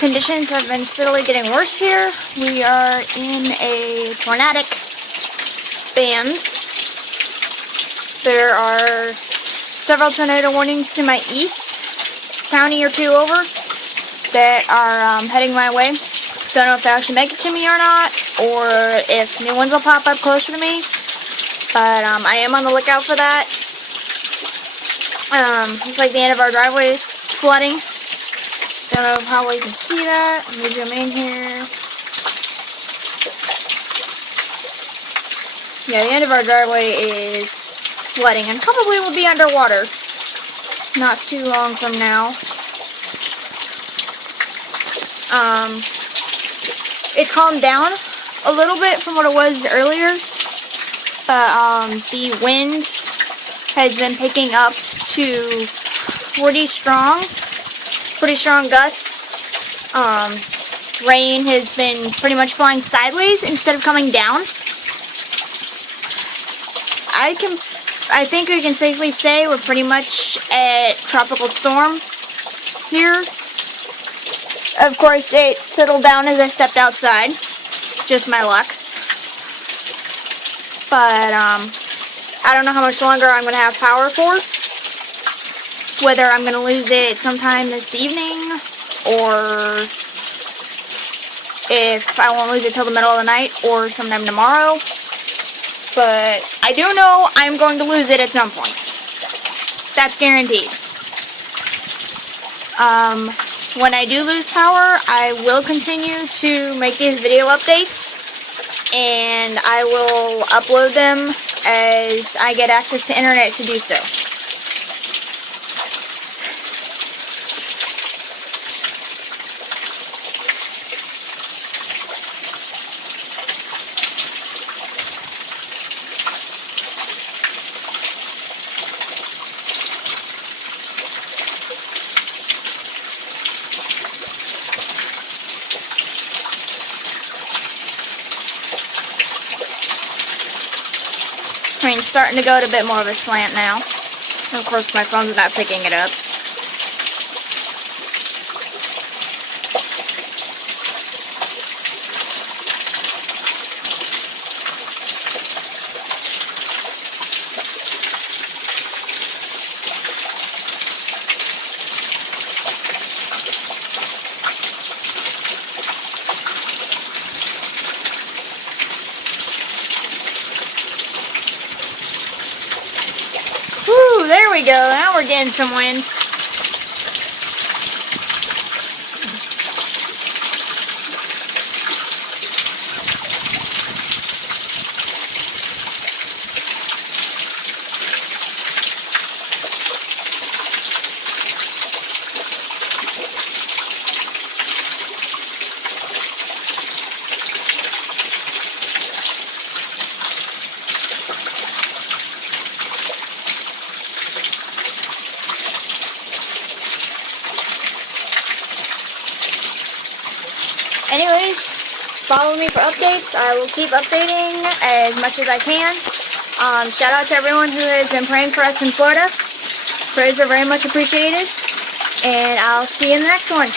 conditions have been steadily getting worse here. We are in a tornadic band. There are several tornado warnings to my east, county or two over, that are heading my way. Don't know if they'll actually make it to me or not, or if new ones will pop up closer to me. But I am on the lookout for that. Looks like the end of our driveway is flooding. Don't know how well you can see that. Let me zoom in here. Yeah, the end of our driveway is flooding and probably will be underwater not too long from now. It's calmed down a little bit from what it was earlier, but the wind has been picking up to pretty strong gusts. Rain has been pretty much flying sideways instead of coming down. I think we can safely say we're pretty much at tropical storm here. Of course, it settled down as I stepped outside. Just my luck. But, I don't know how much longer I'm going to have power for. Whether I'm going to lose it sometime this evening, or if I won't lose it till the middle of the night, or sometime tomorrow. But I do know I'm going to lose it at some point. That's guaranteed. When I do lose power, I will continue to make these video updates, and I will upload them as I get access to internet to do so. Train's starting to go at a bit more of a slant now. Of course, my phone's not picking it up. Woo, there we go. Now we're getting some wind. Anyways, follow me for updates. I will keep updating as much as I can. Shout out to everyone who has been praying for us in Florida. Prayers are very much appreciated. And I'll see you in the next one.